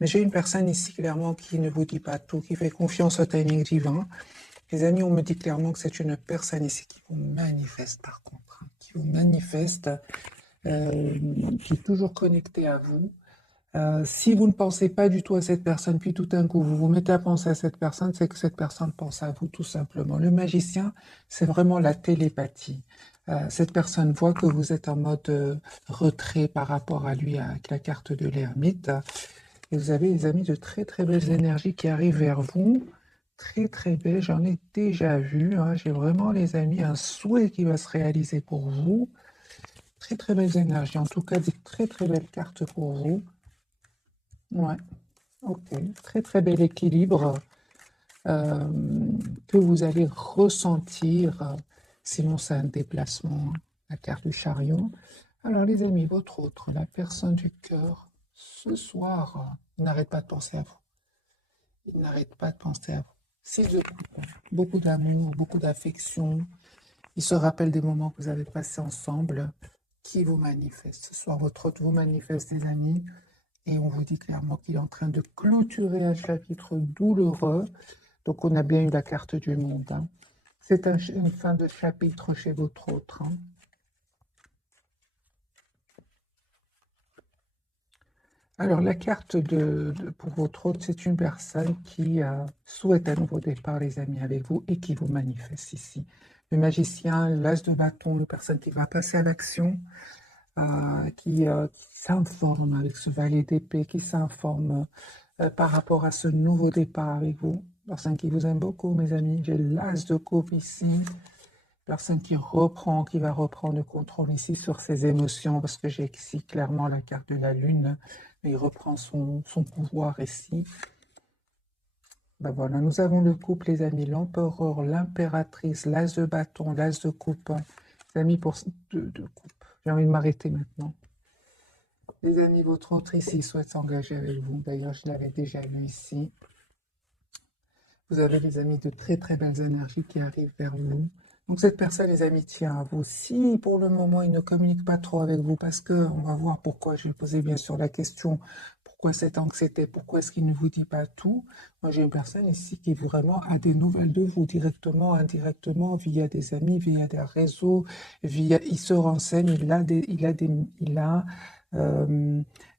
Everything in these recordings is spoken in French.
Mais j'ai une personne ici clairement qui ne vous dit pas tout, qui fait confiance au timing divin. Les amis, on me dit clairement que c'est une personne ici qui vous manifeste par contre, hein, qui vous manifeste, qui est toujours connectée à vous. Si vous ne pensez pas du tout à cette personne, puis tout d'un coup vous vous mettez à penser à cette personne, c'est que cette personne pense à vous tout simplement. Le magicien, c'est vraiment la télépathie. Cette personne voit que vous êtes en mode retrait par rapport à lui avec la carte de l'ermite. Et vous avez, les amis, de très très belles énergies qui arrivent vers vous. Très très belles, j'en ai déjà vu, hein. J'ai vraiment, les amis, un souhait qui va se réaliser pour vous. Très très belles énergies, en tout cas des très très belles cartes pour vous. Ouais. Ok, très très bel équilibre euh, que vous allez ressentir, sinon c'est un déplacement, hein, la carte du chariot. Alors les amis, votre autre, la personne du cœur, ce soir, il n'arrête pas de penser à vous. Il n'arrête pas de penser à vous. Six de coupe, beaucoup d'amour, beaucoup d'affection. Il se rappelle des moments que vous avez passés ensemble, qui vous manifeste. Ce soir, votre autre vous manifeste, les amis. Et on vous dit clairement qu'il est en train de clôturer un chapitre douloureux. Donc on a bien eu la carte du monde, hein. C'est une fin de chapitre chez votre autre, hein. Alors la carte pour votre autre, c'est une personne qui souhaite un nouveau départ, les amis, avec vous et qui vous manifeste ici. Le magicien, l'as de bâton, la personne qui va passer à l'action, qui s'informe avec ce valet d'épée, qui s'informe par rapport à ce nouveau départ avec vous. Personne qui vous aime beaucoup, mes amis. J'ai l'as de coupe ici. Personne qui va reprendre le contrôle ici sur ses émotions, parce que j'ai ici clairement la carte de la lune. Il reprend son pouvoir ici. Ben voilà, nous avons le couple, les amis, l'empereur, l'impératrice, l'as de bâton, l'as de coupe. Les amis, pour de coupe. J'ai envie de m'arrêter maintenant. Les amis, votre autre ici souhaite s'engager avec vous. D'ailleurs, je l'avais déjà lu ici. Vous avez, les amis, de très très belles énergies qui arrivent vers vous. Donc cette personne, les amis, tient à vous. Si pour le moment, il ne communique pas trop avec vous, parce que on va voir pourquoi, je vais poser bien sûr la question, pourquoi cette anxiété, pourquoi est-ce qu'il ne vous dit pas tout? Moi, j'ai une personne ici qui vraiment a des nouvelles de vous, directement, indirectement, via des amis, via des réseaux, il se renseigne, euh,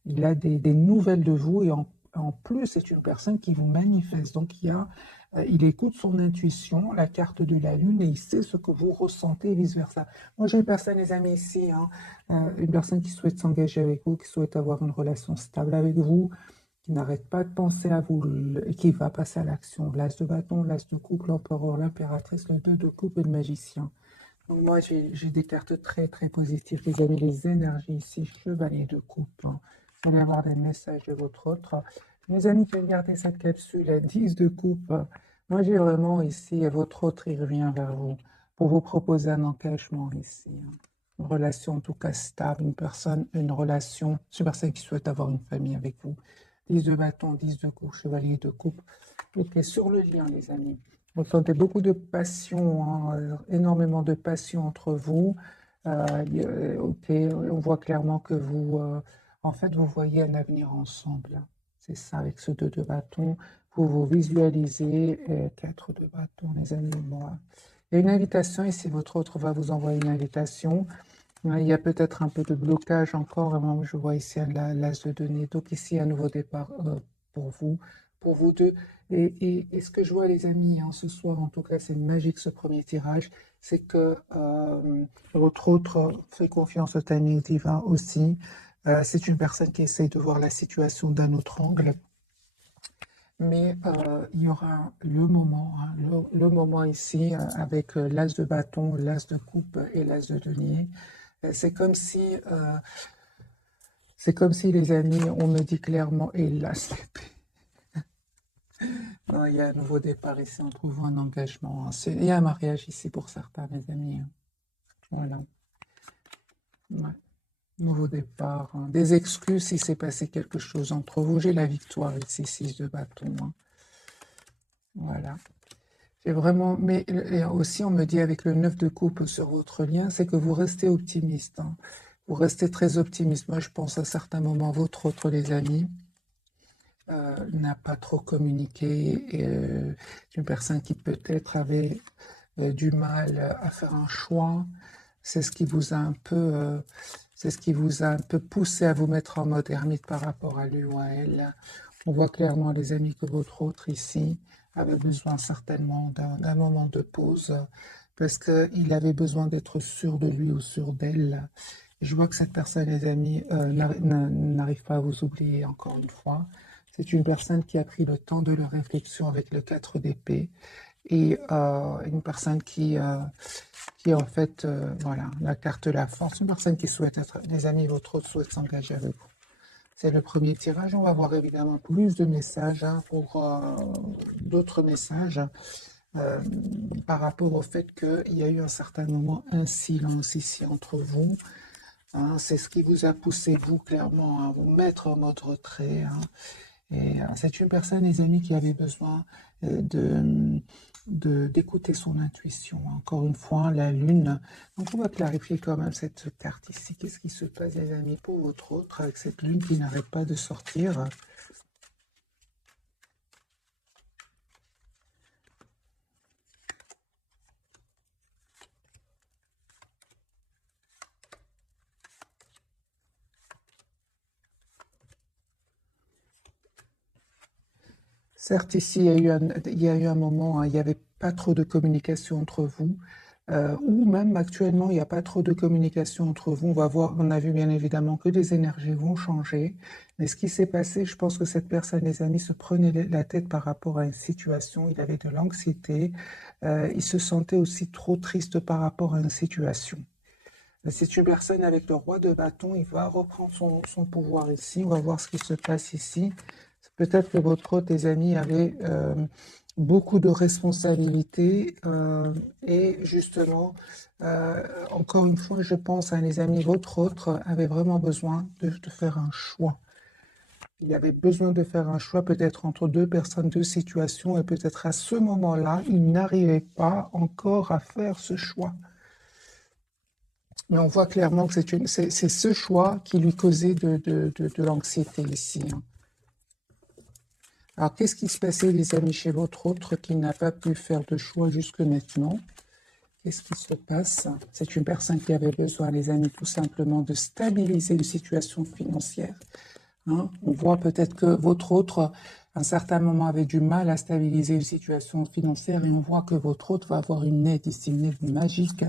il a des nouvelles de vous, et en plus, c'est une personne qui vous manifeste. Donc, il écoute son intuition, la carte de la lune, et il sait ce que vous ressentez et vice-versa. Moi, j'ai une personne, les amis, ici, hein, une personne qui souhaite s'engager avec vous, qui souhaite avoir une relation stable avec vous, qui n'arrête pas de penser à vous et qui va passer à l'action. L'as de bâton, l'as de coupe, l'empereur, l'impératrice, le deux de coupe et le magicien. Donc moi, j'ai des cartes très, très positives. Les amis, les énergies ici, chevalier de coupe, hein. Vous allez avoir des messages de votre autre. Mes amis qui regardez cette capsule, 10 de coupe. Moi, j'ai vraiment ici, votre autre, il revient vers vous pour vous proposer un engagement ici, hein. Une relation en tout cas stable, une relation, c'est une personne qui souhaite avoir une famille avec vous. 10 de bâton, 10 de coupe, chevalier de coupe. Ok, sur le lien, les amis. Vous sentez beaucoup de passion, hein, énormément de passion entre vous. Ok, on voit clairement que en fait, vous voyez un avenir ensemble. C'est ça, avec ce 2 de bâton. Vous vous visualisez 4 de bâton, les amis. Moi. Il y a une invitation ici, votre autre va vous envoyer une invitation. Il y a peut-être un peu de blocage encore. Vraiment, je vois ici l'as de denier. Donc ici, un nouveau départ pour vous, pour vous deux. Et ce que je vois, les amis, hein, ce soir, en tout cas, c'est magique ce premier tirage, c'est que votre autre fait confiance au timing divin aussi. C'est une personne qui essaie de voir la situation d'un autre angle. Mais il y aura le moment, hein, le moment ici, avec l'as de bâton, l'as de coupe et l'as de denier. C'est comme si, les amis, on me dit clairement, et là, non, il y a un nouveau départ ici, on trouve un engagement, hein. Il y a un mariage ici pour certains, mes amis, hein. Voilà. Ouais. Nouveau départ, hein. Des excuses si s'est passé quelque chose entre vous. J'ai la victoire ici, 6 de bâton, hein. Voilà. J'ai vraiment, mais et aussi, on me dit avec le 9 de coupe sur votre lien, c'est que vous restez optimiste, hein. Vous restez très optimiste. Moi, je pense à certains moments, votre autre, les amis. n'a pas trop communiqué, et c'est une personne qui peut-être avait du mal à faire un choix. C'est ce qui vous a un peu, c'est ce qui vous a un peu poussé à vous mettre en mode ermite par rapport à lui ou à elle. On voit clairement, les amis, que votre autre ici avait besoin certainement d'un moment de pause parce qu'il avait besoin d'être sûr de lui ou sûr d'elle. Je vois que cette personne, les amis, n'arrive pas à vous oublier encore une fois. C'est une personne qui a pris le temps de la réflexion avec le 4 d'épée et une personne qui en fait, voilà, la carte de la force, une personne qui souhaite être, les amis, votre autre souhaite s'engager avec vous. C'est le premier tirage. On va voir évidemment plus de messages pour d'autres messages euh, par rapport au fait qu'il y a eu un certain moment un silence ici entre vous. Hein. C'est ce qui vous a poussé, vous, clairement, à vous mettre en mode retrait. Hein. Et c'est une personne, les amis, qui avait besoin d'écouter son intuition. Encore une fois, la lune. Donc, on va clarifier quand même cette carte ici. Qu'est-ce qui se passe, les amis, pour votre autre, avec cette lune qui n'arrête pas de sortir? Certes, ici, il y a eu un moment, hein, il n'y avait pas trop de communication entre vous, ou même actuellement, il n'y a pas trop de communication entre vous. On va voir, on a vu bien évidemment que les énergies vont changer, mais ce qui s'est passé, je pense que cette personne, les amis, se prenait la tête par rapport à une situation, il avait de l'anxiété, il se sentait aussi trop triste par rapport à une situation. C'est une personne avec le roi de bâton, il va reprendre son pouvoir ici, on va voir ce qui se passe ici. Peut-être que votre hôte, tes amis, avaient beaucoup de responsabilités et justement, encore une fois, je pense à les amis, votre autre avait vraiment besoin de faire un choix. Il avait besoin de faire un choix peut-être entre deux personnes, deux situations, et peut-être à ce moment-là, il n'arrivait pas encore à faire ce choix. Mais on voit clairement que c'est ce choix qui lui causait de l'anxiété ici. Hein. Alors, qu'est-ce qui se passait, les amis, chez votre autre qui n'a pas pu faire de choix jusque maintenant? Qu'est-ce qui se passe? C'est une personne qui avait besoin, les amis, tout simplement de stabiliser une situation financière. Hein. On voit peut-être que votre autre, à un certain moment, avait du mal à stabiliser une situation financière et on voit que votre autre va avoir une aide ici, une aide magique,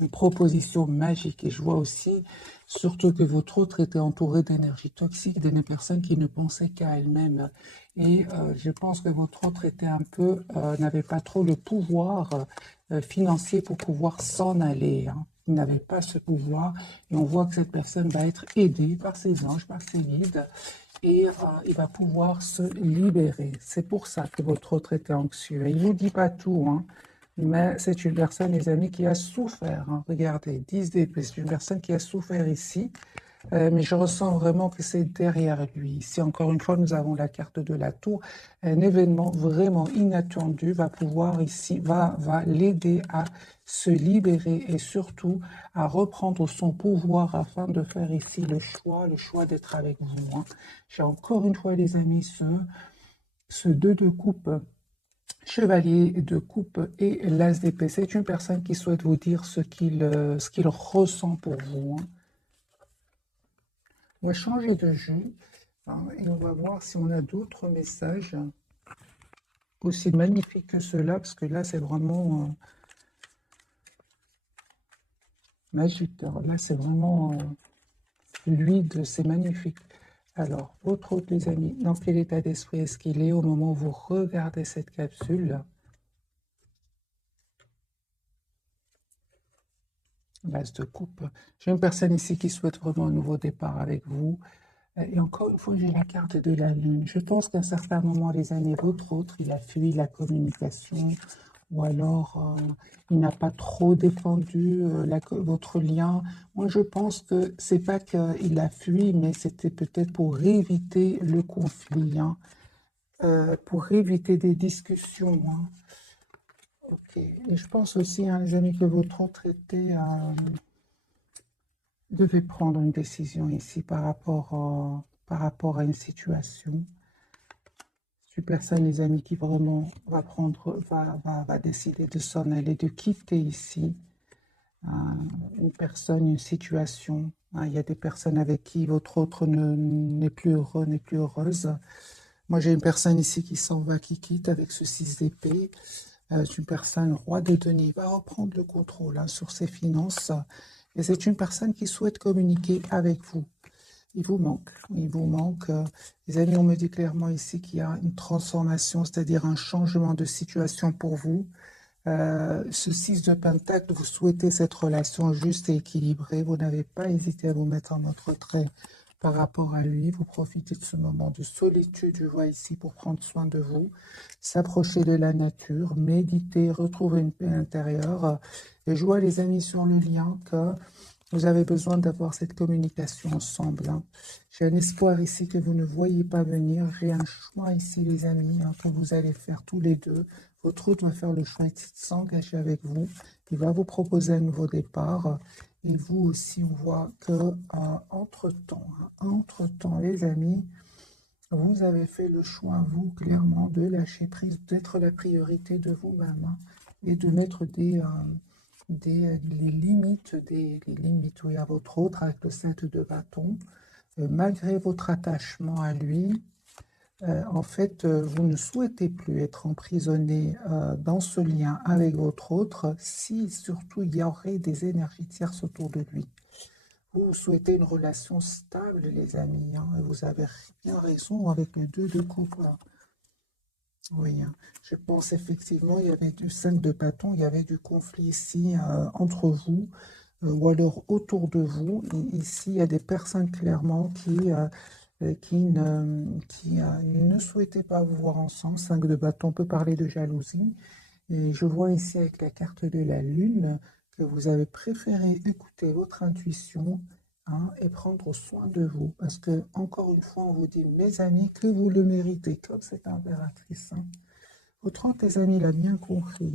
une proposition magique. Et je vois aussi, surtout que votre autre était entouré d'énergie toxique, des personnes qui ne pensaient qu'à elles-mêmes. Et je pense que votre autre était un peu, n'avait pas trop le pouvoir financier pour pouvoir s'en aller. Hein. Il n'avait pas ce pouvoir et on voit que cette personne va être aidée par ses anges, par ses guides et il va pouvoir se libérer. C'est pour ça que votre autre était anxieux. Il ne vous dit pas tout, hein, mais c'est une personne, les amis, qui a souffert. Hein. Regardez, 10 d'épée, c'est une personne qui a souffert ici. Mais je ressens vraiment que c'est derrière lui. Ici, encore une fois, nous avons la carte de la tour. Un événement vraiment inattendu va pouvoir ici, va l'aider à se libérer et surtout à reprendre son pouvoir afin de faire ici le choix d'être avec vous. Hein. J'ai encore une fois, les amis, ce 2 de coupe, chevalier de coupe et l'as d'épée. C'est une personne qui souhaite vous dire ce qu'il ressent pour vous. Hein. On va changer de jeu hein, et on va voir si on a d'autres messages aussi magnifiques que ceux-là, parce que là, c'est vraiment magique. Alors là, c'est vraiment fluide, c'est magnifique. Alors, votre autre, les amis, dans quel état d'esprit est-ce qu'il est au moment où vous regardez cette capsule? L'as de coupe. J'ai une personne ici qui souhaite vraiment un nouveau départ avec vous. Et encore une fois, j'ai la carte de la lune. Je pense qu'à un certain moment, les amis, votre autre, il a fui la communication ou alors il n'a pas trop défendu votre lien. Moi, je pense que c'est pas qu'il a fui, mais c'était peut-être pour éviter le conflit, hein, pour éviter des discussions. Hein. Ok. Et je pense aussi, hein, les amis, que votre autre devait prendre une décision ici par rapport à une situation. C'est une personne, les amis, qui vraiment va décider de s'en aller, de quitter ici une personne, une situation. Il y a des personnes avec qui votre autre n'est plus heureux, n'est plus heureuse. Moi, j'ai une personne ici qui s'en va, qui quitte avec ce 6 d'épée. C'est une personne roi de denier. Il va reprendre le contrôle sur ses finances. Et c'est une personne qui souhaite communiquer avec vous. Il vous manque. Il vous manque. Les amis, on me dit clairement ici qu'il y a une transformation, c'est-à-dire un changement de situation pour vous. Ce 6 de Pentacle, vous souhaitez cette relation juste et équilibrée. Vous n'avez pas hésité à vous mettre en mode retrait par rapport à lui. Vous profitez de ce moment de solitude, je vois ici, pour prendre soin de vous, s'approcher de la nature, méditer, retrouver une paix intérieure. Et je vois, les amis, sur le lien que vous avez besoin d'avoir cette communication ensemble. J'ai un espoir ici que vous ne voyez pas venir. J'ai un choix ici, les amis, que vous allez faire tous les deux. Votre autre va faire le choix de s'engager avec vous. Il va vous proposer un nouveau départ. Et vous aussi, on voit que entre-temps, les amis, vous avez fait le choix, vous, clairement, de lâcher prise, d'être la priorité de vous-même et de mettre les limites, oui, à votre autre avec le 7 de bâton. Malgré votre attachement à lui, en fait, vous ne souhaitez plus être emprisonné dans ce lien avec votre autre si surtout il y aurait des énergies tierces autour de lui. Vous souhaitez une relation stable, les amis, et vous avez bien raison avec le 2 de coupe. Oui, je pense effectivement, il y avait du 5 de bâton, il y avait du conflit ici entre vous, ou alors autour de vous. Et ici, il y a des personnes clairement qui ne souhaitaient pas vous voir ensemble. 5 de bâton peut parler de jalousie. Et je vois ici avec la carte de la lune que vous avez préféré écouter votre intuition et prendre soin de vous. Parce que, encore une fois, on vous dit, mes amis, que vous le méritez, comme cette impératrice. Votre autre, les amis, il a bien compris.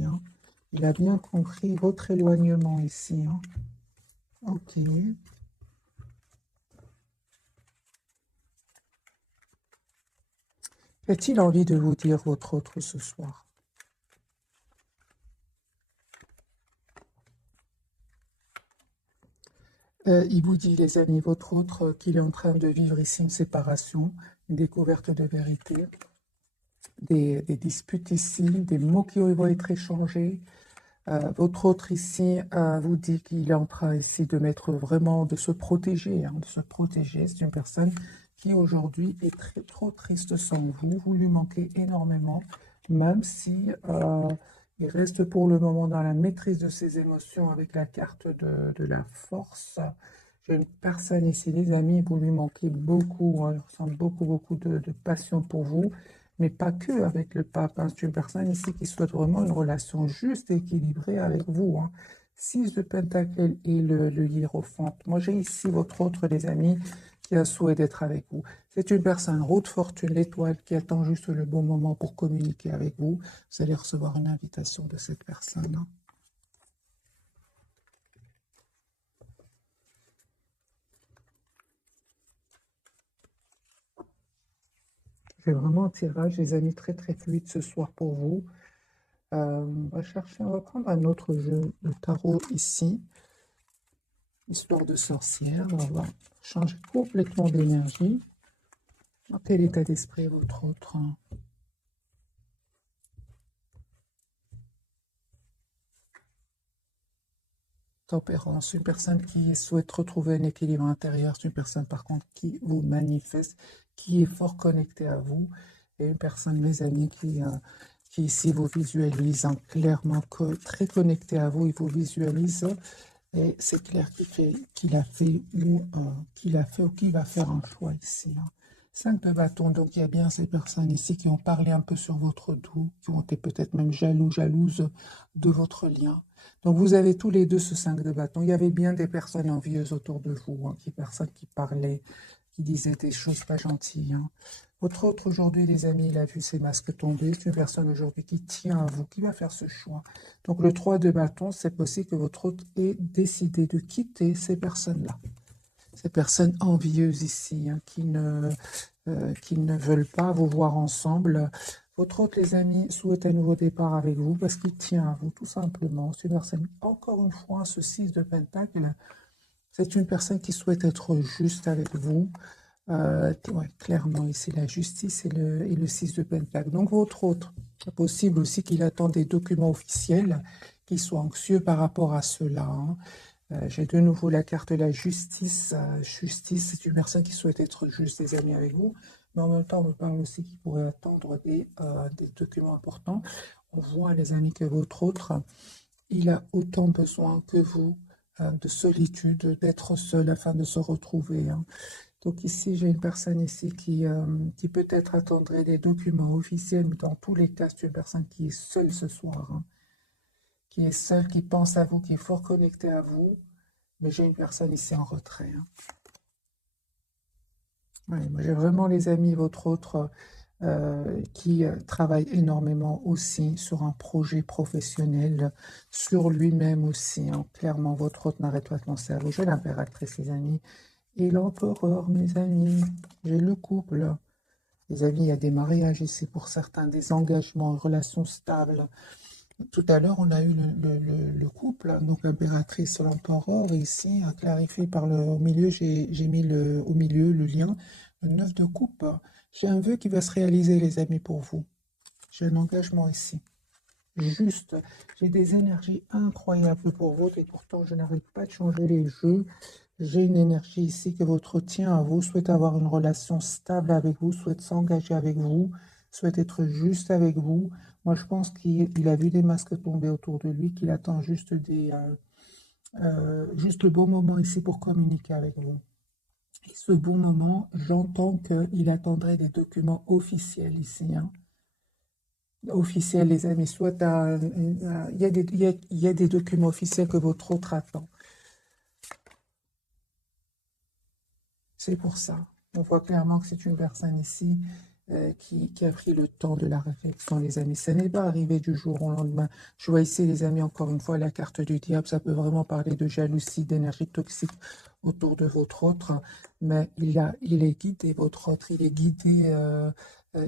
Il a bien compris votre éloignement ici. Ok. A-t-il envie de vous dire votre autre ce soir? Il vous dit, les amis, votre autre, qu'il est en train de vivre ici une séparation, une découverte de vérité, des disputes ici, des mots qui vont être échangés. Votre autre ici vous dit qu'il est en train ici de mettre vraiment, de se protéger, de se protéger. C'est une personne qui aujourd'hui est trop triste sans vous. Vous lui manquez énormément, même si il reste pour le moment dans la maîtrise de ses émotions avec la carte de la force. J'ai une personne ici, les amis, vous lui manquez beaucoup. Il ressent beaucoup de passion pour vous, mais pas que avec le pape. C'est une personne ici qui souhaite vraiment une relation juste et équilibrée avec vous. 6 de Pentacle et le hiérophante. Moi, j'ai ici votre autre, les amis, qui a souhait d'être avec vous. C'est une personne, roue de fortune, l'étoile, qui attend juste le bon moment pour communiquer avec vous. Vous allez recevoir une invitation de cette personne. J'ai vraiment un tirage, les amis, très fluide ce soir pour vous. On va prendre un autre jeu de tarot ici. Histoire de sorcière, on va changer complètement d'énergie. Dans quel état d'esprit est votre autre? Tempérance, une personne qui souhaite retrouver un équilibre intérieur, c'est une personne par contre qui vous manifeste, qui est fort connectée à vous, et une personne, mes amis, qui ici vous visualise clairement très connectée à vous, il vous visualise, et c'est clair qu'il a fait ou qu'il va faire un choix ici. 5 de bâton, donc il y a bien ces personnes ici qui ont parlé un peu sur votre dos, qui ont été peut-être même jalouses de votre lien. Donc vous avez tous les deux ce 5 de bâton. Il y avait bien des personnes envieuses autour de vous, personnes qui parlaient, qui disaient des choses pas gentilles. Votre autre aujourd'hui, les amis, il a vu ses masques tomber. C'est une personne aujourd'hui qui tient à vous, qui va faire ce choix. Donc le 3 de bâton, c'est possible que votre autre ait décidé de quitter ces personnes-là. Ces personnes envieuses ici, hein, qui ne veulent pas vous voir ensemble. Votre hôte, les amis, souhaite un nouveau départ avec vous parce qu'il tient à vous, tout simplement. C'est une personne, encore une fois, ce 6 de Pentacle, c'est une personne qui souhaite être juste avec vous. Ouais, clairement, ici, la justice et le 6 de Pentacle. Donc, votre hôte, c'est possible aussi qu'il attend des documents officiels, qu'il soit anxieux par rapport à cela, hein. J'ai de nouveau la carte de la justice. Justice, c'est une personne qui souhaite être juste, les amis, avec vous. Mais en même temps, on me parle aussi qu'il pourrait attendre des documents importants. On voit, les amis, que votre autre, il a autant besoin que vous de solitude, d'être seul afin de se retrouver, hein. Donc ici, j'ai une personne ici qui peut-être attendrait des documents officiels, mais dans tous les cas, c'est une personne qui est seule ce soir, hein, qui est seule, qui pense à vous, qui est fort connectée à vous. Mais j'ai une personne ici en retrait, hein. Ouais, moi j'ai vraiment, les amis, votre autre qui travaille énormément aussi sur un projet professionnel, sur lui-même aussi, hein. Clairement, votre autre n'arrête pas de penser à vous. J'ai l'impératrice, les amis, et l'empereur, mes amis. J'ai le couple. Les amis, il y a des mariages ici pour certains, des engagements, une relation stable. Tout à l'heure, on a eu le couple, donc l'impératrice, l'empereur, et ici, clarifié par au milieu, j'ai mis au milieu le lien, le 9 de coupe. J'ai un vœu qui va se réaliser, les amis, pour vous. J'ai un engagement ici. Juste, j'ai des énergies incroyables pour vous, et pourtant, je n'arrive pas de changer les jeux. J'ai une énergie ici que votre tient à vous, souhaite avoir une relation stable avec vous, souhaite s'engager avec vous, souhaite être juste avec vous. Moi, je pense qu'il a vu des masques tomber autour de lui, qu'il attend juste le bon moment ici pour communiquer avec vous. Et ce bon moment, j'entends qu'il attendrait des documents officiels ici, hein. Officiels, les amis, soit il y a il y a des documents officiels que votre autre attend. C'est pour ça. On voit clairement que c'est une personne ici qui a pris le temps de la réflexion, les amis. Ça n'est pas arrivé du jour au lendemain. Je vois ici, les amis, encore une fois, la carte du diable. Ça peut vraiment parler de jalousie, d'énergie toxique autour de votre autre. Mais il est guidé, votre autre. Il est guidé,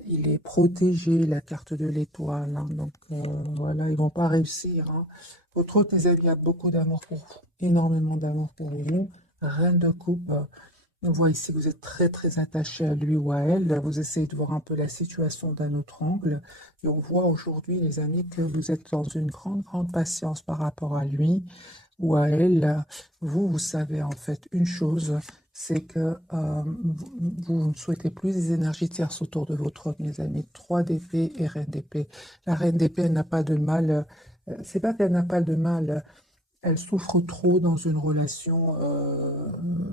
il est protégé, la carte de l'étoile, hein. Donc, voilà, ils ne vont pas réussir, hein. Votre autre, les amis, a beaucoup d'amour pour vous. Énormément d'amour pour vous. Reine de coupe. On voit ici que vous êtes très très attaché à lui ou à elle. Vous essayez de voir un peu la situation d'un autre angle. Et on voit aujourd'hui, les amis, que vous êtes dans une grande patience par rapport à lui ou à elle. Vous savez en fait une chose, c'est que vous ne souhaitez plus des énergies tierces autour de votre autre, mes amis. 3 d'épée et reine d'épée. La reine d'épée, elle n'a pas de mal. C'est pas qu'elle n'a pas de mal. Elle souffre trop dans une relation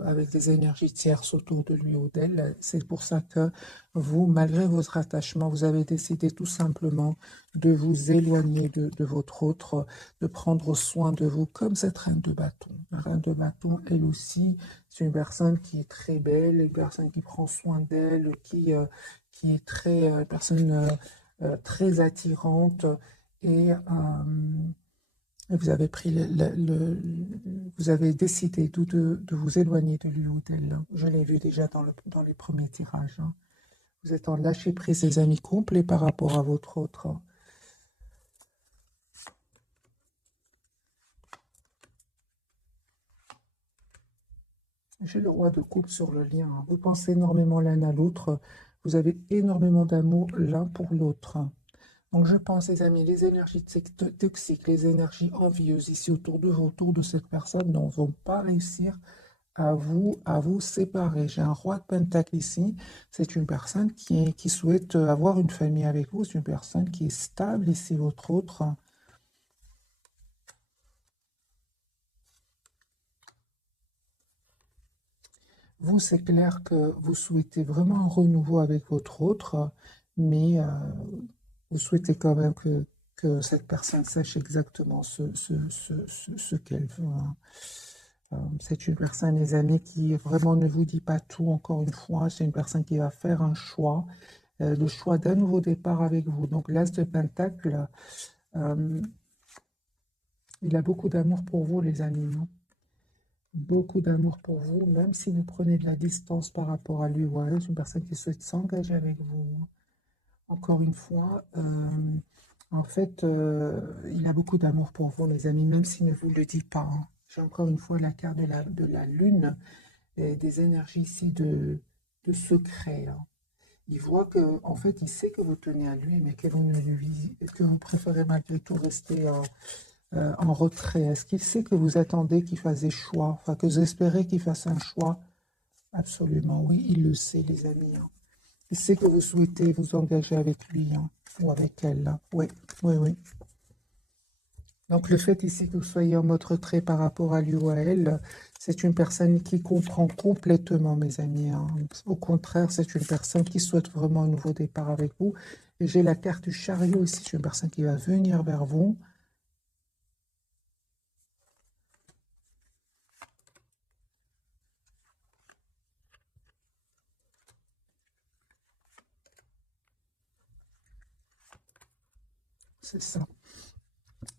avec des énergies tierces autour de lui ou d'elle. C'est pour ça que vous, malgré votre attachement, vous avez décidé tout simplement de vous éloigner de votre autre, de prendre soin de vous, comme cette reine de bâton. La reine de bâton, elle aussi, c'est une personne qui est très belle, une personne qui prend soin d'elle, qui est personne très attirante et vous avez pris vous avez décidé de vous éloigner de lui ou d'elle. Je l'ai vu déjà dans les premiers tirages, hein. Vous êtes en lâcher prise, les amis, complet par rapport à votre autre. J'ai le roi de coupe sur le lien, hein. Vous pensez énormément l'un à l'autre. Vous avez énormément d'amour l'un pour l'autre. Donc je pense, les amis, les énergies toxiques, les énergies envieuses ici autour de vous, autour de cette personne, ne vont pas réussir à vous séparer. J'ai un roi de Pentacle ici. C'est une personne qui souhaite avoir une famille avec vous. C'est une personne qui est stable ici, votre autre. Vous, c'est clair que vous souhaitez vraiment un renouveau avec votre autre, mais vous souhaitez quand même que cette personne sache exactement ce qu'elle veut, hein. C'est une personne, les amis, qui vraiment ne vous dit pas tout, encore une fois. C'est une personne qui va faire un choix, le choix d'un nouveau départ avec vous. Donc, l'As de Pentacle, euh, il a beaucoup d'amour pour vous, les amis, hein. beaucoup d'amour pour vous, même si vous prenez de la distance par rapport à lui ou à elle. C'est une personne qui souhaite s'engager avec vous. Encore une fois, en fait, il a beaucoup d'amour pour vous, mes amis, même s'il ne vous le dit pas, hein. J'ai encore une fois la carte de la lune et des énergies ici de secret, hein. Il voit que, en fait, il sait que vous tenez à lui, mais que vous, ne lui, que vous préférez malgré tout rester en retrait. Est-ce qu'il sait que vous attendez qu'il fasse des choix, enfin que vous espérez qu'il fasse un choix? Absolument, oui, il le sait, les amis, hein. Il sait que vous souhaitez vous engager avec lui, hein, ou avec elle, là. Oui, oui, oui. Donc le fait ici que vous soyez en mode retrait par rapport à lui ou à elle, c'est une personne qui comprend complètement, mes amis, hein. Au contraire, c'est une personne qui souhaite vraiment un nouveau départ avec vous. Et j'ai la carte du chariot ici, c'est une personne qui va venir vers vous. C'est ça.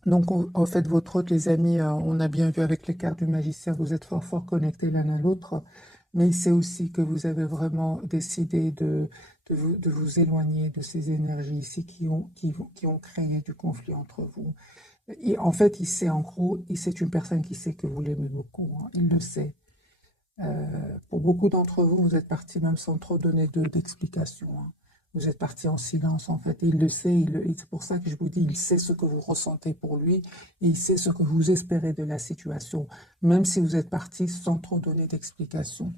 Donc, en fait, votre hôte, les amis, on a bien vu avec les cartes du magicien, vous êtes fort, fort connectés l'un à l'autre, mais il sait aussi que vous avez vraiment décidé de vous éloigner de ces énergies ici qui ont créé du conflit entre vous. Et en fait, il sait en gros, c'est une personne qui sait que vous l'aimez beaucoup, hein, il le sait. Pour beaucoup d'entre vous, vous êtes partis même sans trop donner d'explications, hein. Vous êtes partis en silence, en fait. Et il le sait, et c'est pour ça que je vous dis, il sait ce que vous ressentez pour lui, et il sait ce que vous espérez de la situation, même si vous êtes partis sans trop donner d'explications.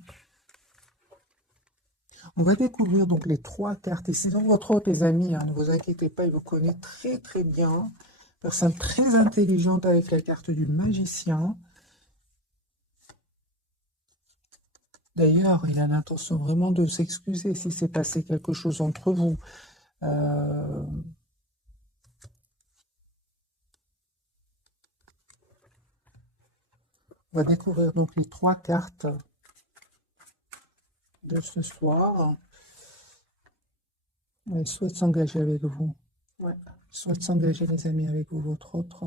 On va découvrir donc les trois cartes ici. Donc votre hôte, les amis, hein, ne vous inquiétez pas, il vous connaît très très bien. Personne très intelligente avec la carte du magicien. D'ailleurs, il a l'intention vraiment de s'excuser si s'est passé quelque chose entre vous. On va découvrir donc les trois cartes de ce soir. Il souhaite s'engager avec vous. Ouais. Il souhaite s'engager, les amis, avec vous, votre autre.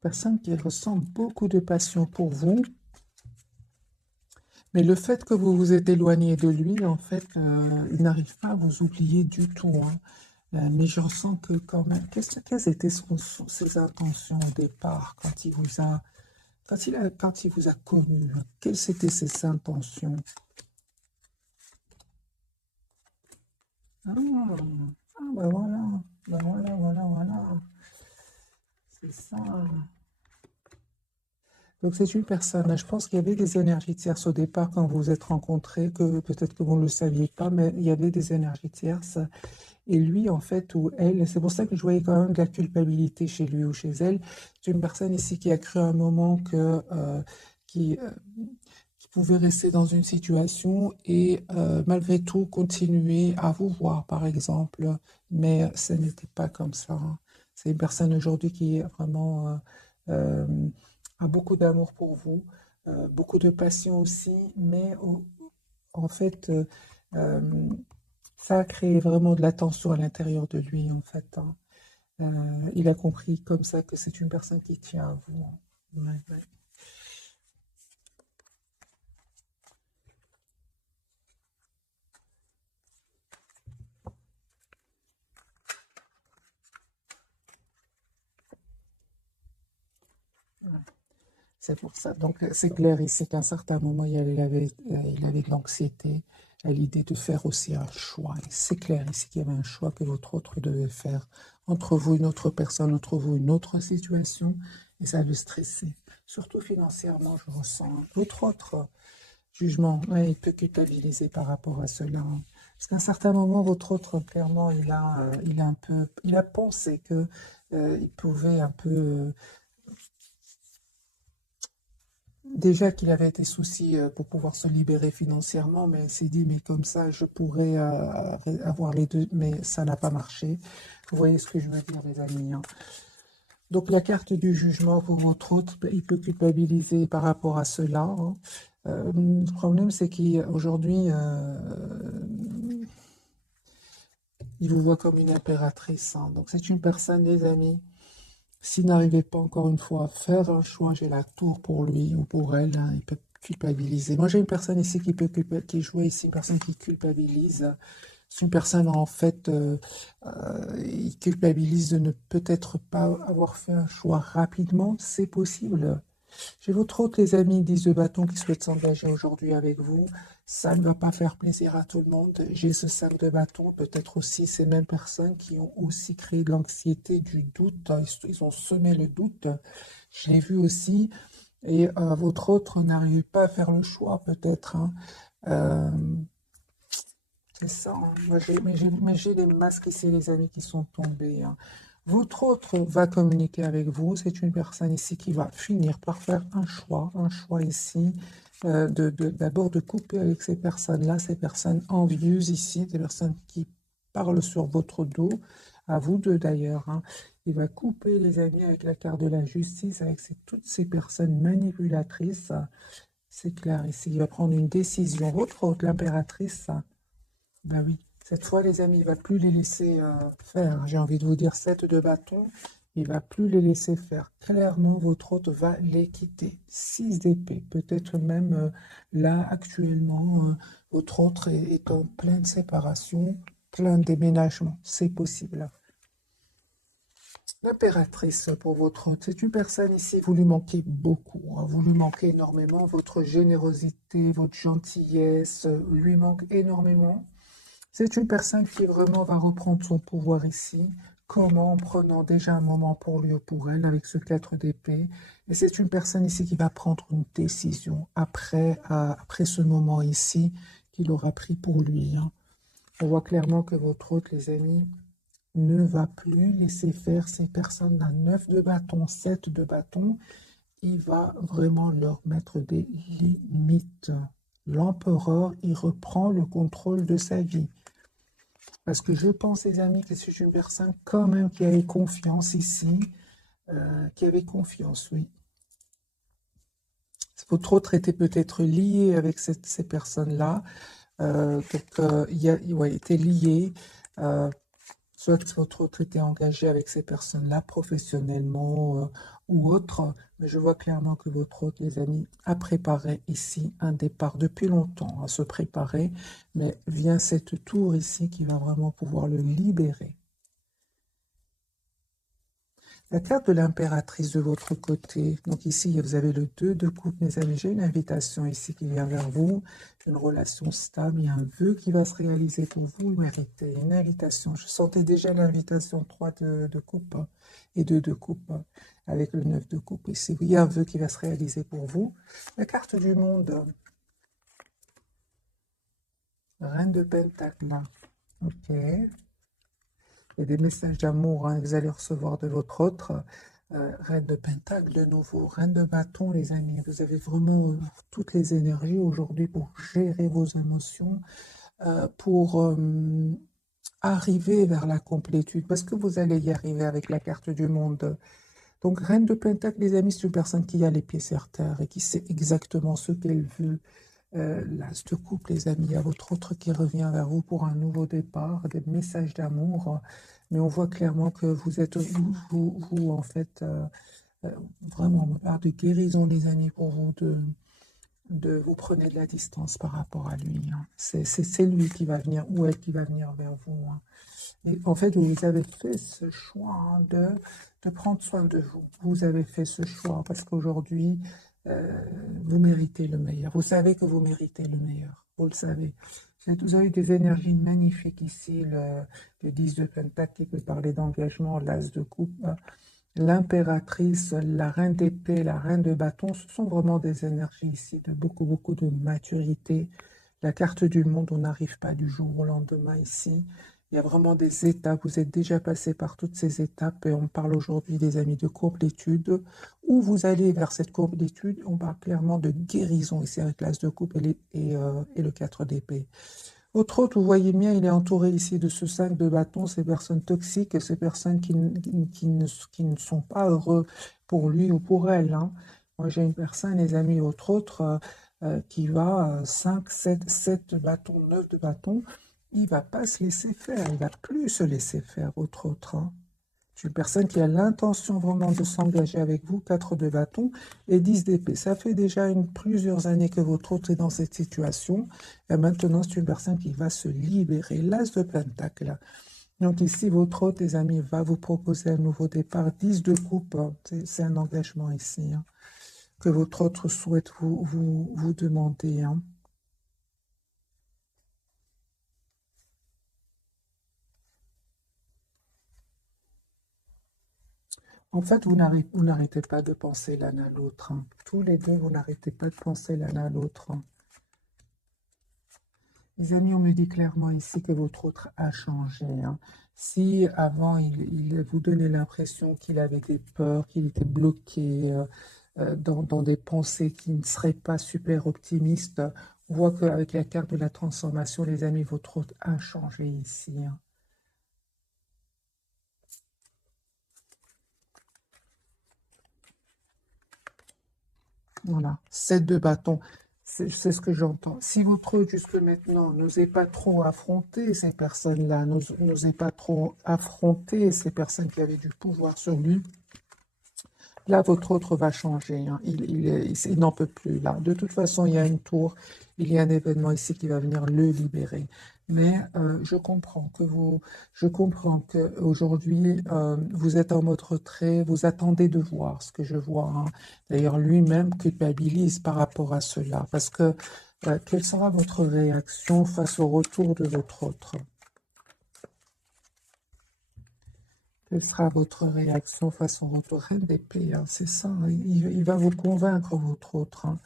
Personne qui ressent beaucoup de passion pour vous. Mais le fait que vous vous êtes éloigné de lui, en fait, il n'arrive pas à vous oublier du tout, hein. Mais je ressens que quand même, quelles étaient ses intentions au départ quand il vous a, quand il vous a connu, hein, quelles étaient ses intentions? Ah, ben voilà, ben voilà, voilà, voilà. C'est ça. Donc c'est une personne, je pense qu'il y avait des énergies tierces au départ quand vous vous êtes rencontrés, que peut-être que vous ne le saviez pas, mais il y avait des énergies tierces. Et lui, en fait, ou elle, c'est pour ça que je voyais quand même de la culpabilité chez lui ou chez elle. C'est une personne ici qui a cru à un moment qui, euh, qui pouvait rester dans une situation et malgré tout continuer à vous voir, par exemple. Mais ce n'était pas comme ça, hein. C'est une personne aujourd'hui qui est vraiment a beaucoup d'amour pour vous, beaucoup de passion aussi, mais en fait, euh, ça a créé vraiment de la tension à l'intérieur de lui, en fait, hein. Il a compris comme ça que c'est une personne qui tient à vous, hein. Ouais, ouais. C'est pour ça. Donc, c'est clair ici qu'à un certain moment, il avait de l'anxiété à l'idée de faire aussi un choix. Et c'est clair ici qu'il y avait un choix que votre autre devait faire entre vous, une autre personne, entre vous, une autre situation. Et ça le stressait. Surtout financièrement, je ressens. Votre autre jugement, ouais, il peut culpabiliser par rapport à cela, hein. Parce qu'à un certain moment, votre autre, clairement, il a pensé que il pouvait un peu déjà qu'il avait des soucis pour pouvoir se libérer financièrement, mais il s'est dit, mais comme ça, je pourrais avoir les deux, mais ça n'a pas marché. Vous voyez ce que je veux dire, les amis, hein. Donc la carte du jugement pour votre autre, il peut culpabiliser par rapport à cela, hein. Le problème, c'est qu'aujourd'hui, il vous voit comme une impératrice, hein. Donc, c'est une personne, les amis. S'il n'arrivait pas encore une fois à faire un choix, j'ai la tour pour lui ou pour elle, hein, il peut culpabiliser. Moi, j'ai une personne ici qui joue ici, une personne qui culpabilise. C'est une personne, en fait, il culpabilise de ne peut-être pas avoir fait un choix rapidement. C'est possible. J'ai votre hôte, les amis, 10 de bâton qui souhaite s'engager aujourd'hui avec vous. Ça ne va pas faire plaisir à tout le monde. J'ai ce 5 de bâton, peut-être aussi ces mêmes personnes qui ont aussi créé de l'anxiété, du doute. Ils ont semé le doute. Je l'ai vu aussi. Et votre autre n'arrive pas à faire le choix, peut-être, hein. Euh, c'est ça, hein. Moi, mais j'ai des masques ici, les amis, qui sont tombés, hein. Votre autre va communiquer avec vous. C'est une personne ici qui va finir par faire un choix ici, d'abord de couper avec ces personnes-là, ces personnes envieuses ici, des personnes qui parlent sur votre dos, à vous deux d'ailleurs, hein. Il va couper, les amis, avec la carte de la justice, avec toutes ces personnes manipulatrices. C'est clair ici, il va prendre une décision. Votre autre, l'impératrice, bah oui, cette fois, les amis, il va plus les laisser faire. J'ai envie de vous dire 7 de bâton. Il va plus les laisser faire. Clairement, votre hôte va les quitter. 6 d'épée. Peut-être même là, actuellement, votre hôte est en pleine séparation, plein déménagement. C'est possible. L'impératrice pour votre hôte, c'est une personne ici, vous lui manquez beaucoup, hein. Vous lui manquez énormément. Votre générosité, votre gentillesse lui manque énormément. C'est une personne qui vraiment va reprendre son pouvoir ici. Comment? En prenant déjà un moment pour lui ou pour elle avec ce 4 d'épée. Et c'est une personne ici qui va prendre une décision après ce moment ici qu'il aura pris pour lui, hein. On voit clairement que votre hôte, les amis, ne va plus laisser faire ces personnes à 9 de bâton, 7 de bâton. Il va vraiment leur mettre des limites. L'empereur, il reprend le contrôle de sa vie. Parce que je pense, les amis, que c'est une personne quand même qui avait confiance ici, qui avait confiance, oui. Votre autre était peut-être lié avec ces personnes-là, ouais, était lié, euh, soit que votre autre était engagé avec ces personnes-là professionnellement ou autre, mais je vois clairement que votre autre, les amis, a préparé ici un départ depuis longtemps, à se préparer, mais vient cette tour ici qui va vraiment pouvoir le libérer. La carte de l'impératrice de votre côté. Donc ici, vous avez le 2 de coupe, mes amis. J'ai une invitation ici qui vient vers vous. Une relation stable. Il y a un vœu qui va se réaliser pour vous. Méritez une invitation. Je sentais déjà l'invitation 3 de coupe, hein, et 2 de coupe, hein, avec le 9 de coupe ici. Il y a un vœu qui va se réaliser pour vous. La carte du monde. Reine de Pentacle. Ok. Et des messages d'amour, hein, que vous allez recevoir de votre autre. Reine de Pentacle de nouveau, Reine de Bâton, les amis. Vous avez vraiment toutes les énergies aujourd'hui pour gérer vos émotions, pour arriver vers la complétude, parce que vous allez y arriver avec la carte du monde. Donc, Reine de Pentacle, les amis, c'est une personne qui a les pieds sur terre et qui sait exactement ce qu'elle veut. L'As de coupe, les amis, il y a votre autre qui revient vers vous pour un nouveau départ, des messages d'amour, mais on voit clairement que vous êtes, vous, en fait, vraiment, on parle de guérison, les amis, pour vous, vous prenez de la distance par rapport à lui, hein. C'est lui qui va venir, ou elle qui va venir vers vous, hein. Et en fait, vous avez fait ce choix, hein, de prendre soin de vous. Vous avez fait ce choix parce qu'aujourd'hui, vous méritez le meilleur. Vous savez que vous méritez le meilleur. Vous le savez. Vous avez des énergies magnifiques ici. Le 10 de Pentacle qui peut parler d'engagement, l'As de coupe, l'impératrice, la reine d'épée, la reine de bâton. Ce sont vraiment des énergies ici de beaucoup, beaucoup de maturité. La carte du monde, on n'arrive pas du jour au lendemain ici. Il y a vraiment des étapes. Vous êtes déjà passé par toutes ces étapes et on parle aujourd'hui, des amis, de complétude. Où vous allez vers cette complétude, on parle clairement de guérison ici avec l'As de coupe et le 4 d'épée. Autre autre, vous voyez bien, il est entouré ici de ce 5 de bâton, ces personnes toxiques, ces personnes qui ne sont pas heureux pour lui ou pour elle, hein. Moi, j'ai une personne, les amis, autre, qui va 5, 7, 7 bâtons, 9 de bâtons, il va pas se laisser faire, il va plus se laisser faire, votre autre. Hein. C'est une personne qui a l'intention vraiment de s'engager avec vous, 4 de bâton et 10 d'épée. Ça fait déjà plusieurs années que votre autre est dans cette situation. Et maintenant, c'est une personne qui va se libérer. L'as de pentacle. Donc ici, votre autre, les amis, va vous proposer un nouveau départ. 10 de coupe, hein. C'est un engagement ici, hein, que votre autre souhaite vous demander. Hein. En fait, vous n'arrêtez pas de penser l'un à l'autre. Hein. Tous les deux, vous n'arrêtez pas de penser l'un à l'autre. Hein. Les amis, on me dit clairement ici que votre autre a changé. Hein. Si avant, il vous donnait l'impression qu'il avait des peurs, qu'il était bloqué dans des pensées qui ne seraient pas super optimistes, on voit qu'avec la carte de la transformation, les amis, votre autre a changé ici. Hein. Voilà, 7 de bâton. C'est ce que j'entends. Si votre jusque maintenant n'osez pas trop affronter ces personnes-là, n'osez pas trop affronter ces personnes qui avaient du pouvoir sur lui, là, votre autre va changer. Hein. Il n'en peut plus. Là. De toute façon, il y a une tour, il y a un événement ici qui va venir le libérer. Mais je comprends que aujourd'hui, vous êtes en mode retrait, vous attendez de voir ce que je vois. Hein. D'ailleurs, lui-même culpabilise par rapport à cela. Parce que quelle sera votre réaction face au retour de votre autre? Quelle sera votre réaction face au retour? Reine d'épée, hein, c'est ça. Hein. Il va vous convaincre, votre autre. Hein.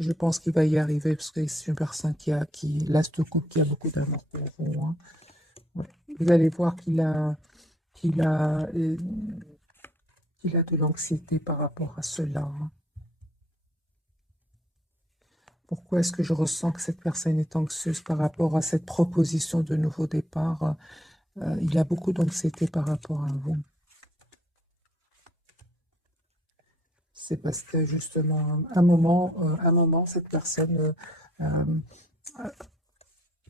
Je pense qu'il va y arriver parce que c'est une personne l'as de coupe, qui a beaucoup d'amour pour vous. Hein. Ouais. Vous allez voir qu'il a, euh, qu'il a de l'anxiété par rapport à cela. Hein. Pourquoi est-ce que je ressens que cette personne est anxieuse par rapport à cette proposition de nouveau départ? Il a beaucoup d'anxiété par rapport à vous. C'est parce que justement, un moment cette personne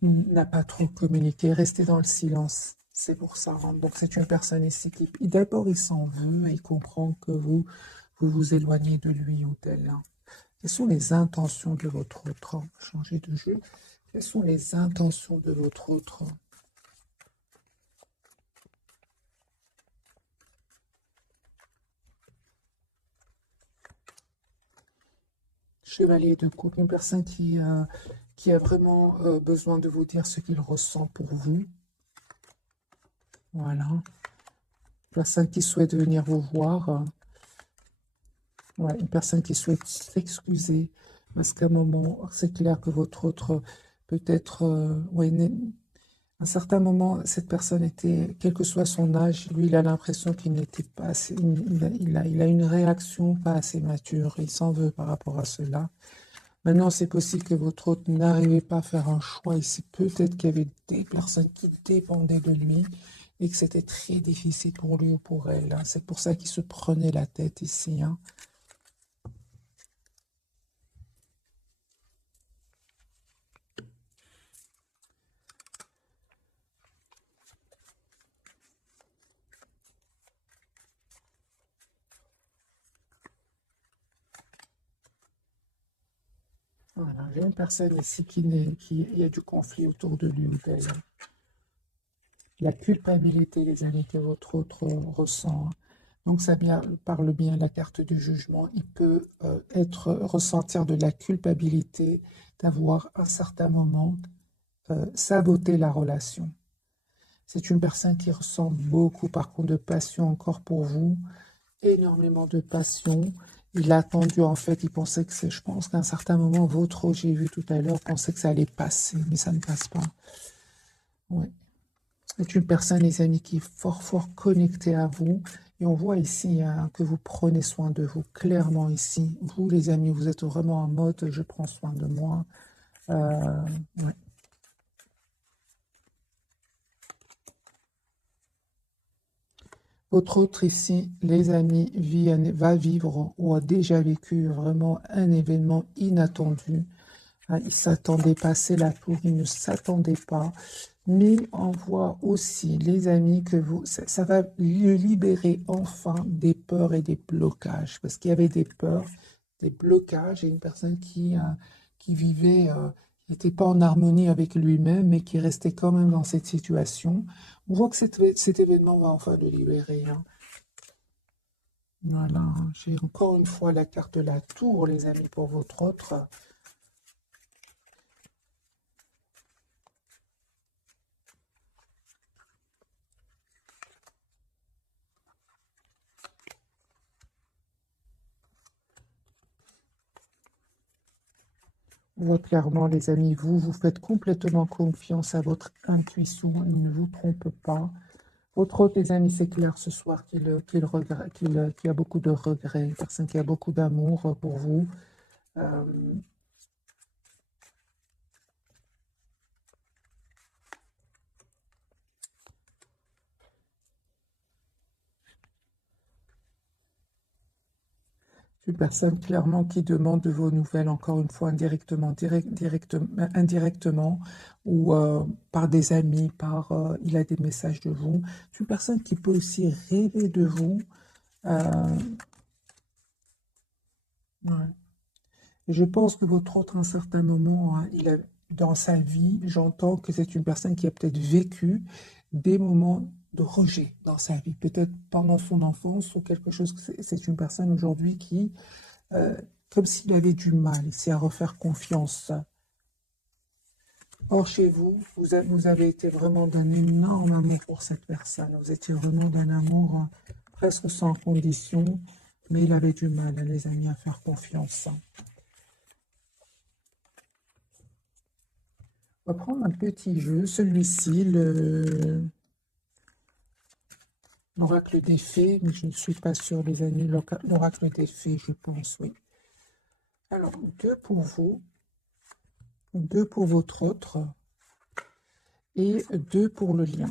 n'a pas trop communiqué, resté dans le silence. C'est pour ça. Hein. Donc c'est une personne ici qui, d'abord, il s'en veut et il comprend que vous éloignez de lui ou d'elle. Hein. Quelles sont les intentions de votre autre? Changer de jeu. Quelles sont les intentions de votre autre? Chevalier de coupe, une personne qui a vraiment besoin de vous dire ce qu'il ressent pour vous. Voilà. Une personne qui souhaite venir vous voir. Ouais, une personne qui souhaite s'excuser. Parce qu'à un moment, c'est clair que votre autre, peut-être, ouais, à un certain moment, cette personne était, quel que soit son âge, lui, il a l'impression qu'il n'était pas assez, il a une réaction pas assez mature. Il s'en veut par rapport à cela. Maintenant, c'est possible que votre autre n'arrivait pas à faire un choix ici. Peut-être qu'il y avait des personnes qui dépendaient de lui et que c'était très difficile pour lui ou pour elle. Hein. C'est pour ça qu'il se prenait la tête ici. Hein. Voilà, j'ai une personne ici il y a du conflit autour de lui ou d'elle. La culpabilité, les amis, que votre autre ressent. Donc ça parle bien la carte du jugement. Il peut ressentir de la culpabilité d'avoir à un certain moment saboté la relation. C'est une personne qui ressent beaucoup, par contre, de passion encore pour vous, énormément de passion. Il a attendu, en fait, il pensait que je pense qu'à un certain moment, votre, j'ai vu tout à l'heure, pensait que ça allait passer, mais ça ne passe pas. Ouais. C'est une personne, les amis, qui est fort, fort connectée à vous. Et on voit ici hein, que vous prenez soin de vous, clairement ici. Vous, les amis, vous êtes vraiment en mode, je prends soin de moi. Ouais. Votre autre ici, les amis, va vivre ou a déjà vécu vraiment un événement inattendu. Ah, il ne s'attendait pas, c'est la tour, il ne s'attendait pas. Mais on voit aussi, les amis, que ça va le libérer enfin des peurs et des blocages. Parce qu'il y avait des peurs, des blocages, et une personne qui vivait, qui n'était pas en harmonie avec lui-même, mais qui restait quand même dans cette situation. On voit que cet événement va enfin le libérer, hein. Voilà, j'ai encore une fois la carte de la tour, les amis, pour votre autre. On voit clairement, les amis, vous faites complètement confiance à votre intuition, il ne vous trompe pas. Votre autre, les amis, c'est clair ce soir qu'il a beaucoup de regrets, une personne qui a beaucoup d'amour pour vous. Euh, une personne clairement qui demande de vos nouvelles, encore une fois, indirectement, indirectement, ou par des amis, il a des messages de vous. C'est une personne qui peut aussi rêver de vous. Euh, ouais. Et je pense que votre autre, à un certain moment, hein, dans sa vie, j'entends que c'est une personne qui a peut-être vécu des moments de rejet dans sa vie, peut-être pendant son enfance ou quelque chose. C'est une personne aujourd'hui qui, euh, comme s'il avait du mal ici à refaire confiance. Or, chez vous, vous avez été vraiment d'un énorme amour pour cette personne. Vous étiez vraiment d'un amour presque sans condition, mais il avait du mal, hein, les amis, à faire confiance. On va prendre un petit jeu, celui-ci, l'oracle des fées, mais je ne suis pas sûre, les amis, l'oracle des fées, je pense, oui. Alors, deux pour vous, deux pour votre autre, et deux pour le lien.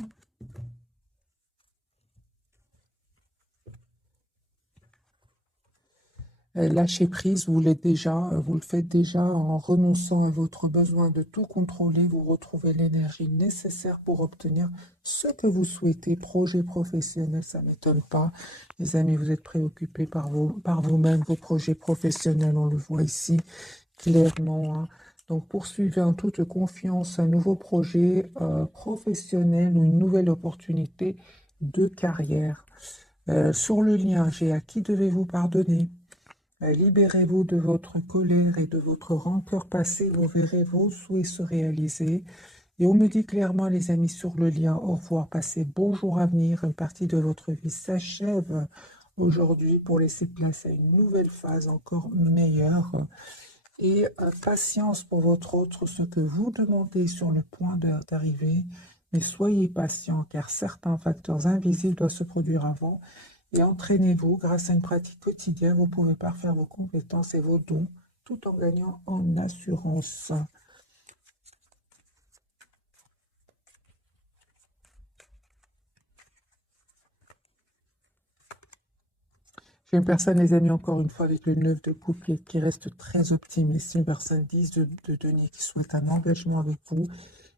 Lâcher prise, vous le faites déjà en renonçant à votre besoin de tout contrôler. Vous retrouvez l'énergie nécessaire pour obtenir ce que vous souhaitez. Projet professionnel, ça ne m'étonne pas. Les amis, vous êtes préoccupés par vous-même, vos projets professionnels, on le voit ici clairement, hein. Donc, poursuivez en toute confiance un nouveau projet professionnel ou une nouvelle opportunité de carrière. Sur le lien, j'ai à qui devez-vous pardonner? Libérez-vous de votre colère et de votre rancœur passée, vous verrez vos souhaits se réaliser. Et on me dit clairement, les amis, sur le lien, au revoir, passez bon jour à venir. Une partie de votre vie s'achève aujourd'hui pour laisser place à une nouvelle phase encore meilleure. Et patience pour votre autre, ce que vous demandez sur le point d'arriver. Mais soyez patient, car certains facteurs invisibles doivent se produire avant. Et entraînez-vous, grâce à une pratique quotidienne, vous pouvez parfaire vos compétences et vos dons, tout en gagnant en assurance. J'ai une personne, les amis, encore une fois, avec le 9 de coupe qui reste très optimiste. Une personne 10 de denier qui souhaite un engagement avec vous.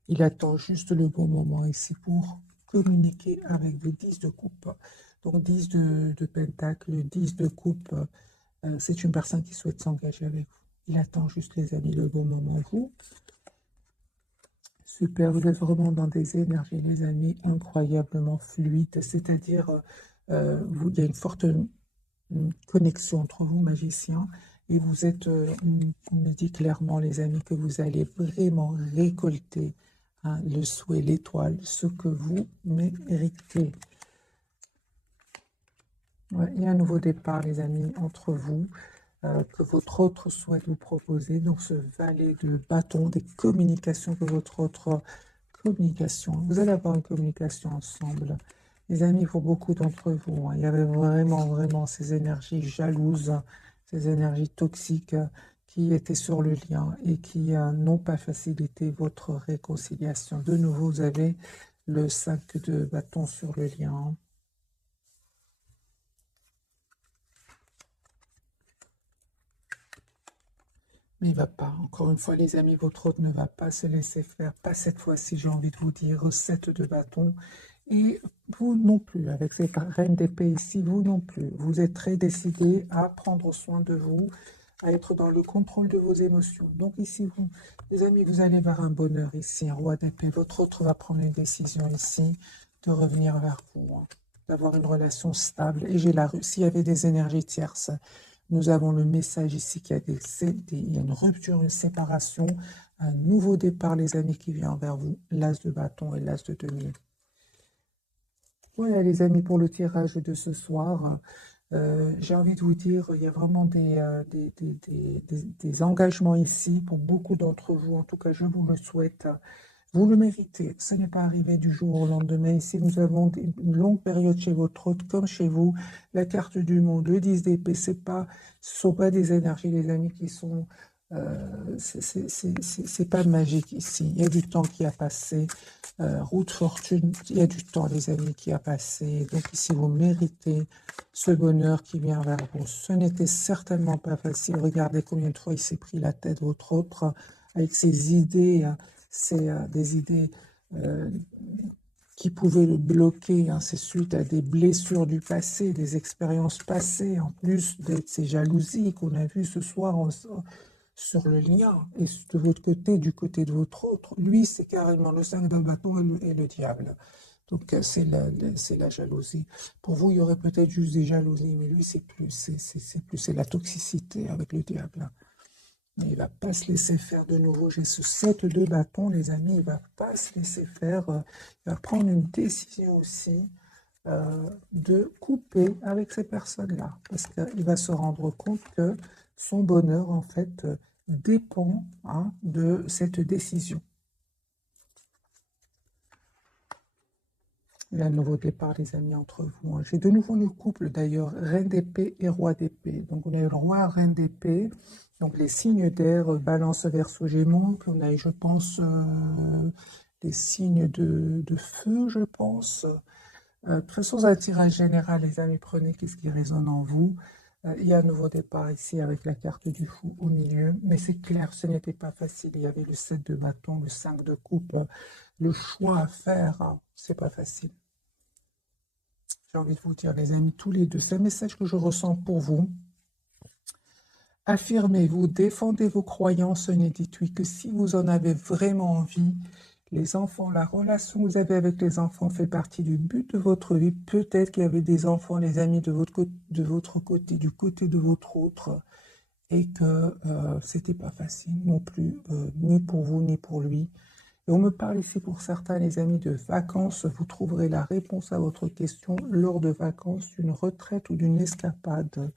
Il attend juste le bon moment ici pour communiquer avec vous. 10 de coupe. Donc 10 de pentacle, 10 de coupe. C'est une personne qui souhaite s'engager avec vous. Il attend juste, les amis, le bon moment. Vous, super, vous êtes vraiment dans des énergies, les amis, incroyablement fluides. C'est-à-dire, il y a une forte connexion entre vous, magiciens, et vous êtes, on me dit clairement, les amis, que vous allez vraiment récolter, hein, le souhait, l'étoile, ce que vous méritez. Ouais, il y a un nouveau départ, les amis, entre vous, que votre autre souhaite vous proposer. Donc, ce valet de bâton, des communications que votre autre communication. Vous allez avoir une communication ensemble. Les amis, pour beaucoup d'entre vous, hein, il y avait vraiment, vraiment ces énergies jalouses, ces énergies toxiques qui étaient sur le lien et qui n'ont pas facilité votre réconciliation. De nouveau, vous avez le 5 de bâton sur le lien. Mais il va pas. Encore une fois, les amis, votre hôte ne va pas se laisser faire. Pas cette fois-ci, j'ai envie de vous dire. 7 de bâton. Et vous non plus, avec cette reine d'épée ici, vous non plus. Vous êtes très décidé à prendre soin de vous, à être dans le contrôle de vos émotions. Donc ici, vous, les amis, vous allez vers un bonheur ici, un roi d'épée. Votre autre va prendre une décision ici de revenir vers vous, hein, d'avoir une relation stable. Et j'ai la rue. S'il y avait des énergies tierces, nous avons le message ici qu'il y a il y a une rupture, une séparation, un nouveau départ, les amis, qui vient vers vous. L'as de bâton et l'as de denier. Voilà les amis pour le tirage de ce soir. J'ai envie de vous dire, il y a vraiment des engagements ici pour beaucoup d'entre vous. En tout cas, je vous le souhaite. Vous le méritez. Ce n'est pas arrivé du jour au lendemain. Ici, nous avons une longue période chez votre hôte comme chez vous. La carte du monde, le 10 d'épée, ce ne sont pas des énergies, les amis, qui sont... c'est pas magique ici. Il y a du temps qui a passé. Route fortune, il y a du temps, les amis, qui a passé. Donc ici, vous méritez ce bonheur qui vient vers vous. Ce n'était certainement pas facile. Regardez combien de fois il s'est pris la tête, votre autre, avec ses idées. C'est des idées qui pouvaient le bloquer. Hein. C'est suite à des blessures du passé, des expériences passées, en plus de ces jalousies qu'on a vues ce soir sur le lien. Et de votre côté, du côté de votre autre, lui, c'est carrément le 5 de bâton et le diable. Donc, c'est la jalousie. Pour vous, il y aurait peut-être juste des jalousies, mais lui, c'est la toxicité avec le diable. Mais il ne va pas se laisser faire de nouveau. J'ai ce 7 de bâton, les amis. Il ne va pas se laisser faire. Il va prendre une décision aussi de couper avec ces personnes-là. Parce qu'il va se rendre compte que son bonheur, en fait, dépend hein, de cette décision. Il y a un nouveau départ, les amis, entre vous. J'ai de nouveau le couple, d'ailleurs, reine d'épée et roi d'épée. Donc, on a eu le roi, reine d'épée. Donc, les signes d'air, balance, verseau, gémeaux. Puis, on a eu, je pense, les signes de feu, je pense. De toute façon, c'est un tirage général, les amis. Prenez qu'est-ce qui résonne en vous. Il y a un nouveau départ ici avec la carte du fou au milieu. Mais c'est clair, ce n'était pas facile. Il y avait le 7 de bâton, le 5 de coupe. Le choix à faire, hein, c'est pas facile. J'ai envie de vous dire, les amis, tous les deux, c'est un message que je ressens pour vous. Affirmez-vous, défendez vos croyances, ne dites oui que si vous en avez vraiment envie. Les enfants, la relation que vous avez avec les enfants fait partie du but de votre vie. Peut-être qu'il y avait des enfants, les amis, de votre côté, du côté de votre autre, et que c'était pas facile non plus, ni pour vous, ni pour lui. Et on me parle ici pour certains, les amis, de vacances. Vous trouverez la réponse à votre question lors de vacances, d'une retraite ou d'une escapade.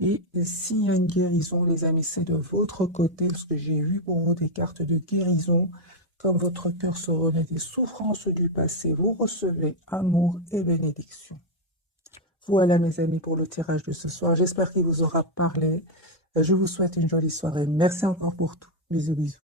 Et s'il y a une guérison, les amis, c'est de votre côté, parce que j'ai vu pour vous des cartes de guérison. Comme votre cœur se remet des souffrances du passé, vous recevez amour et bénédiction. Voilà, mes amis, pour le tirage de ce soir. J'espère qu'il vous aura parlé. Je vous souhaite une jolie soirée. Merci encore pour tout. Bisous, bisous.